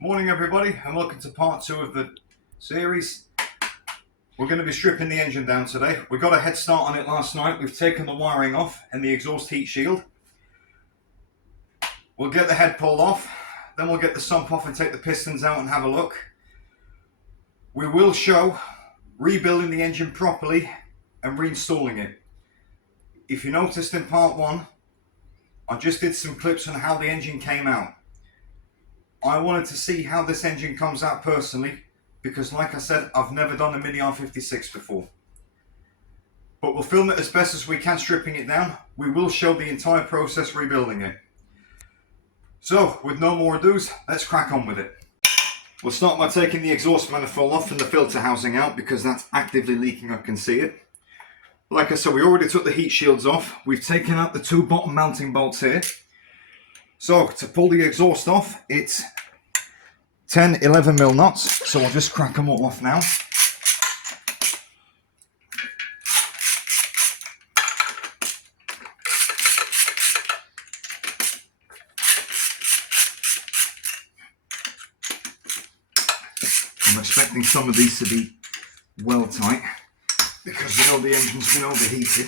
Morning everybody, and welcome to part 2 of the series. We're going to be stripping the engine down today. We got a head start on it last night. We've taken the wiring off and the exhaust heat shield. We'll get the head pulled off, then we'll get the sump off and take the pistons out and have a look. We will show rebuilding the engine properly and reinstalling it. If you noticed in part 1, I just did some clips on how the engine came out. I wanted to see how this engine comes out personally, because like I said, I've never done a mini R56 before. But we'll film it as best as we can stripping it down. We will show the entire process rebuilding it. So, with no more ados, let's crack on with it. We'll start by taking the exhaust manifold off and the filter housing out, because that's actively leaking, I can see it. Like I said, we already took the heat shields off. We've taken out the 2 bottom mounting bolts here. So, to pull the exhaust off, it's 10 11mm nuts, so I'll just crack them all off now. I'm expecting some of these to be well tight, because we know the engine's been overheated.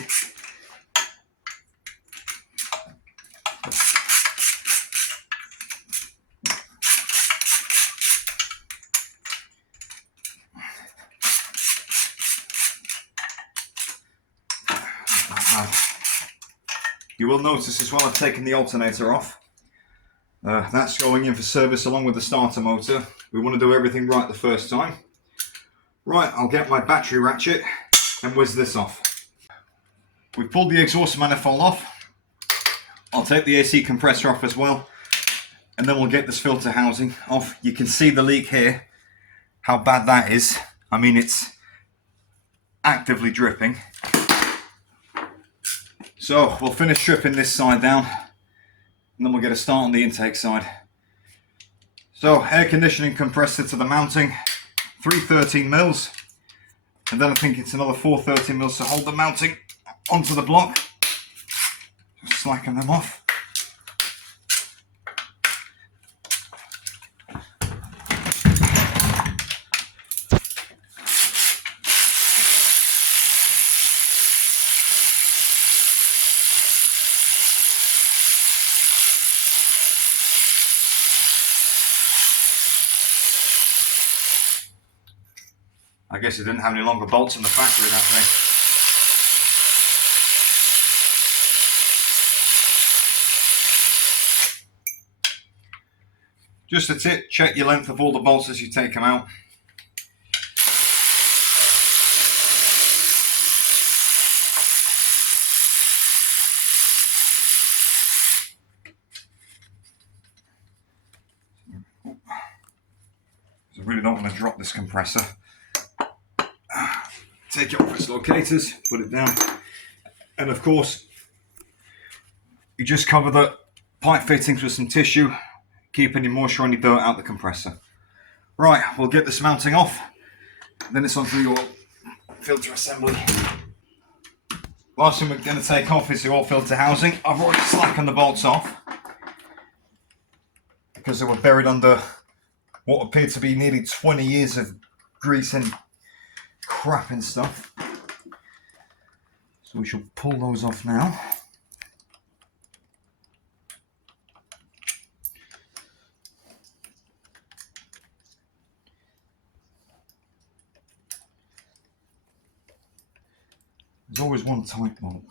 You will notice as well I've taken the alternator off. That's going in for service along with the starter motor. We want to do everything right the first time. Right, I'll get my battery ratchet and whiz this off. We've pulled the exhaust manifold off. I'll take the AC compressor off as well, and then we'll get this filter housing off. You can see the leak here, how bad that is. I mean, it's actively dripping. So we'll finish stripping this side down, and then we'll get a start on the intake side. So air conditioning compressor to the mounting, 3 13mm, and then I think it's another 4 13mm to hold the mounting onto the block. Just slacken them off. I guess it didn't have any longer bolts in the factory that day. Just a tip, check your length of all the bolts as you take them out. I really don't want to drop this compressor. Take it off its locators, put it down, and of course you just cover the pipe fittings with some tissue, keep any moisture or any dirt out the compressor. Right, we'll get this mounting off, then it's on to the oil filter assembly. Last thing we're going to take off is the oil filter housing. I've already slackened the bolts off because they were buried under what appeared to be nearly 20 years of grease and crap and stuff. So we shall pull those off now. There's always one tight bolt.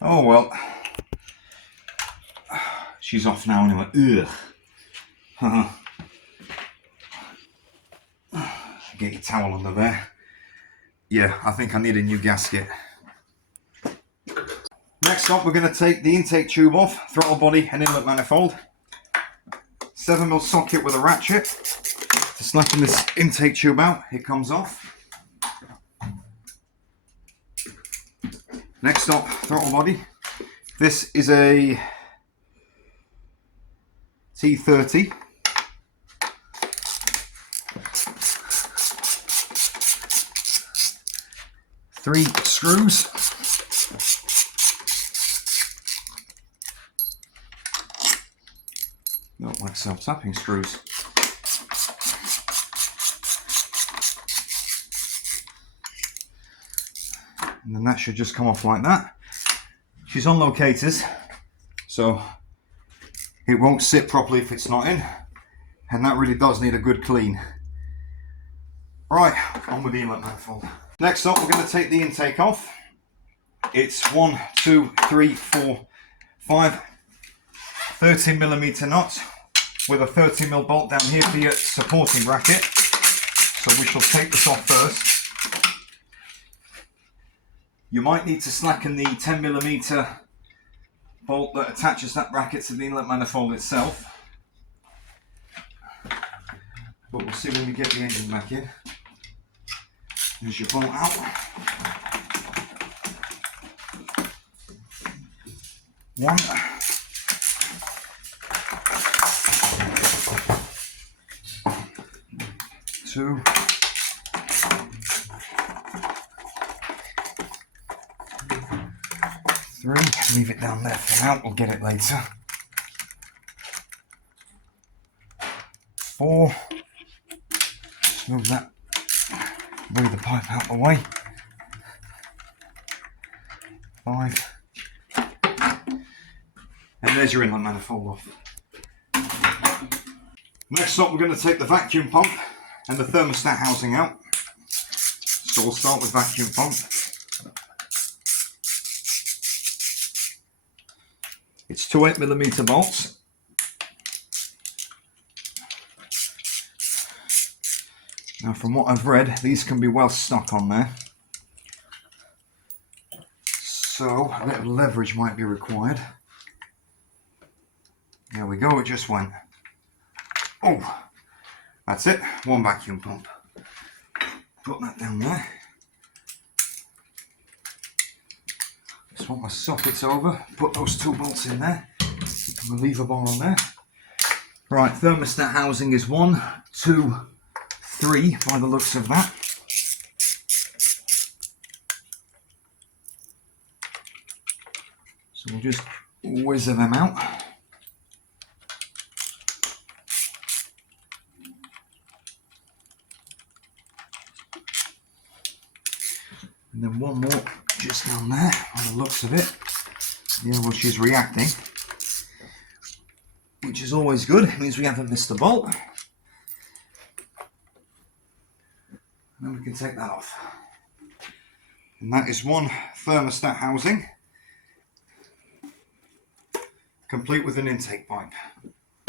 Oh well. She's off now anyway. Ugh. Get your towel under there. Yeah, I think I need a new gasket. Next up, we're going to take the intake tube off, throttle body and inlet manifold. 7mm socket with a ratchet to slacken this intake tube out. It comes off. Next up, throttle body. This is a T30. Three screws. self-tapping screws. And then that should just come off like that. She's on locators, so it won't sit properly if it's not in, and that really does need a good clean. Right, on with the inlet manifold. Next up, we're going to take the intake off. It's 1, 2, 3, 4, 5 13mm nuts with a 30mm bolt down here for your supporting bracket. So we shall take this off first. You might need to slacken the 10mm bolt that attaches that bracket to the inlet manifold itself. But we'll see when we get the engine back in. There's your bolt out. One. Two. Three. Leave it down there for now, we'll get it later. 4. Move that, move the pipe out the way. 5. And there's your inlet manifold off. Next up, we're going to take the vacuum pump and the thermostat housing out. So we'll start with vacuum pump. It's 2 8mm bolts. Now from what I've read, these can be well stuck on there. So a bit of leverage might be required. There we go, it just went. Oh, that's it, 1 vacuum pump. Put that down there. Swap my sockets over, put those 2 bolts in there, and the lever bar on there. Right, thermostat housing is 1, 2, 3 by the looks of that. So we'll just whizzer them out. And then 1 more just down there by the looks of it. Yeah, well, she's reacting, which is always good. It means we haven't missed a bolt. And then we can take that off. And that is 1 thermostat housing, complete with an intake pipe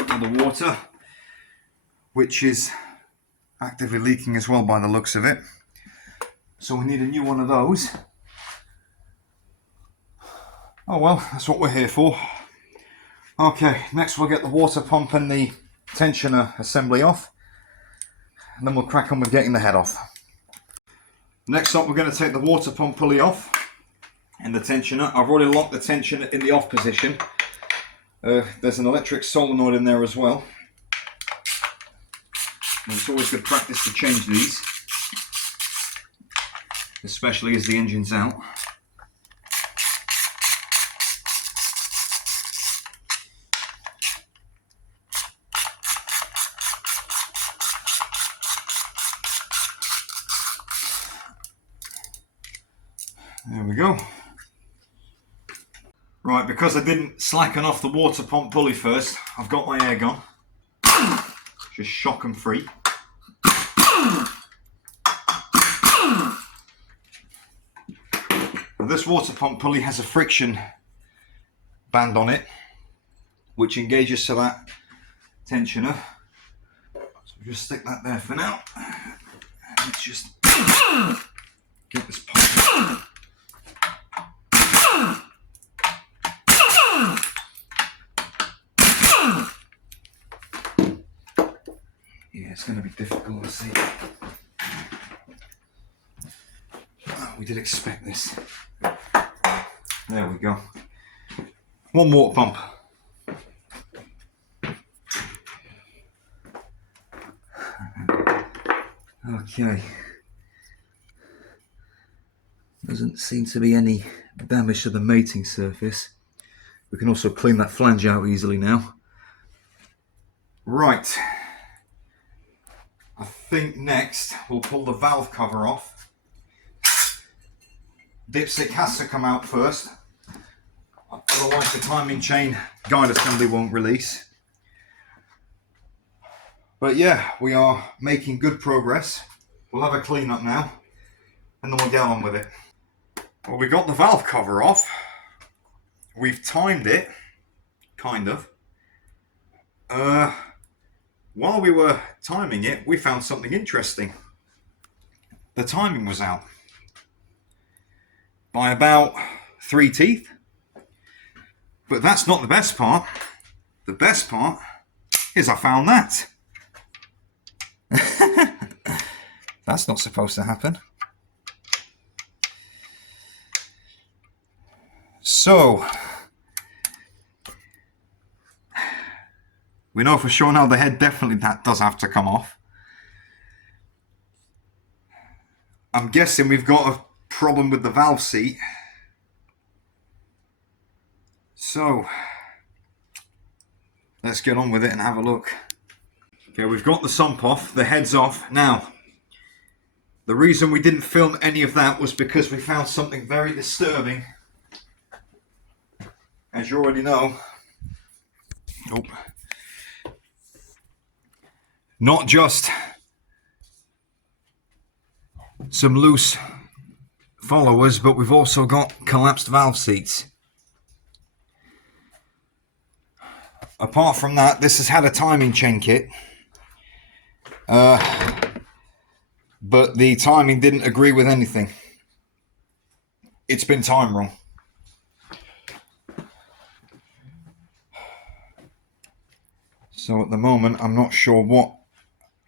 for the water, which is actively leaking as well by the looks of it. So we need a new one of those. Oh well, that's what we're here for. Okay, next we'll get the water pump and the tensioner assembly off, and then we'll crack on with getting the head off. Next up, we're going to take the water pump pulley off and the tensioner. I've already locked the tensioner in the off position. There's an electric solenoid in there as well. And it's always good practice to change these, especially as the engine's out. There we go. Right, because I didn't slacken off the water pump pulley first, I've got my air gun. Just shock them free. Now, this water pump pulley has a friction band on it, which engages to that tensioner. So just stick that there for now. Let's just get this pump. Yeah, it's going to be difficult to see. Oh, we did expect this. There we go. 1 water pump. Okay. Doesn't seem to be any damage to the mating surface. We can also clean that flange out easily now. Right, I think next we'll pull the valve cover off. Dipstick has to come out first, otherwise the timing chain guide assembly won't release. But yeah, we are making good progress. We'll have a clean up now and then we'll get on with it. Well, we got the valve cover off. We've timed it, kind of. While we were timing it, we found something interesting. The timing was out by about 3 teeth. But that's not the best part. The best part is I found that. That's not supposed to happen. So, we know for sure now the head definitely that does have to come off. I'm guessing we've got a problem with the valve seat. So, let's get on with it and have a look. Okay, we've got the sump off, the head's off. Now, the reason we didn't film any of that was because we found something very disturbing. As you already know. Nope. Not just some loose followers, but we've also got collapsed valve seats. Apart from that, this has had a timing chain kit, but the timing didn't agree with anything. It's been time wrong. So at the moment, I'm not sure what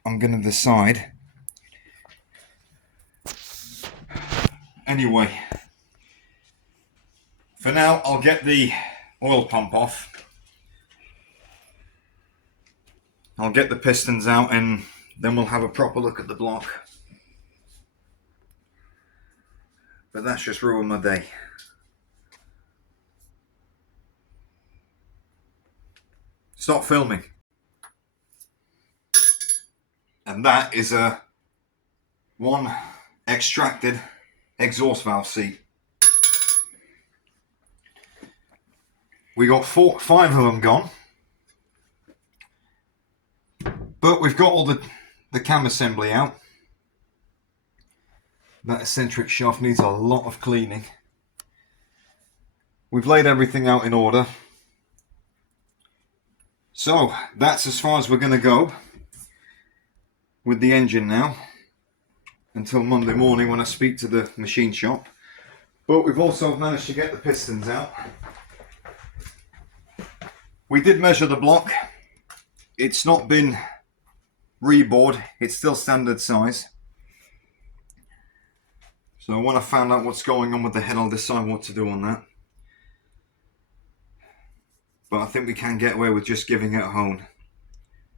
I'm going to decide. Anyway, for now, I'll get the oil pump off. I'll get the pistons out and then we'll have a proper look at the block. But that's just ruined my day. Stop filming. And that is a one extracted exhaust valve seat. We got 5 of them gone. But we've got all the cam assembly out. That eccentric shaft needs a lot of cleaning. We've laid everything out in order. So that's as far as we're going to go with the engine now until Monday morning when I speak to the machine shop. But we've also managed to get the pistons out. We did measure the block. It's not been rebored, it's still standard size. So when I found out what's going on with the head, I'll decide what to do on that. But I think we can get away with just giving it a hone.